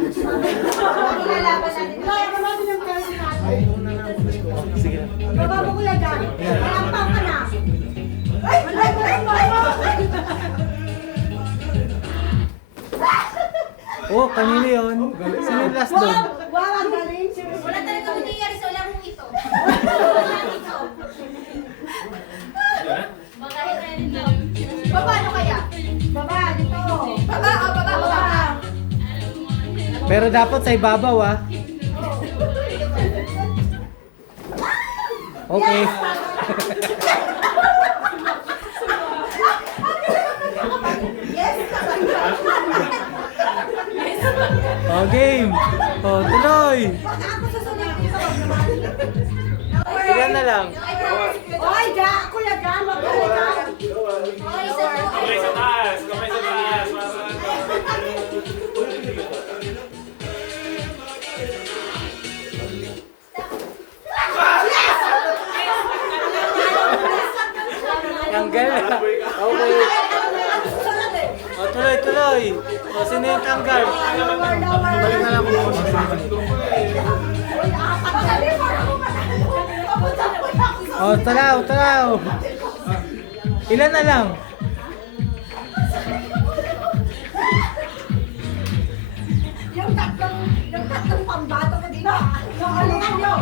Ilalaban natin. Kaya ka natin yung pwede natin. Sige. Baba mo kuya dyan. Malampang ka na. Ay! Oh, kanino yun? Sino yung last doon? Wow, ang galing. Wala talaga mangyayari sa larong ito. Baka rin lang. Baba, ano kaya? Baba, dito. Baba, baba. Pero dapat sa ibabaw ah. Okay. Yes! Oh, game. Oh, tuloy. Baka ako susunod dito. Ilan na lang? Oy, dyan! Kuya dyan! Wag ka dyan! Okay, isa to. Kamay sa taas! Kamay sa taas! Tanggal na. Okay. Oh, tuloy, tuloy. Oh, sino yung tanggal? Balik na lang kung oh, talaw, talaw. Ilan na lang? Yung tatlong pambato ko dito. Yung alingan nyo.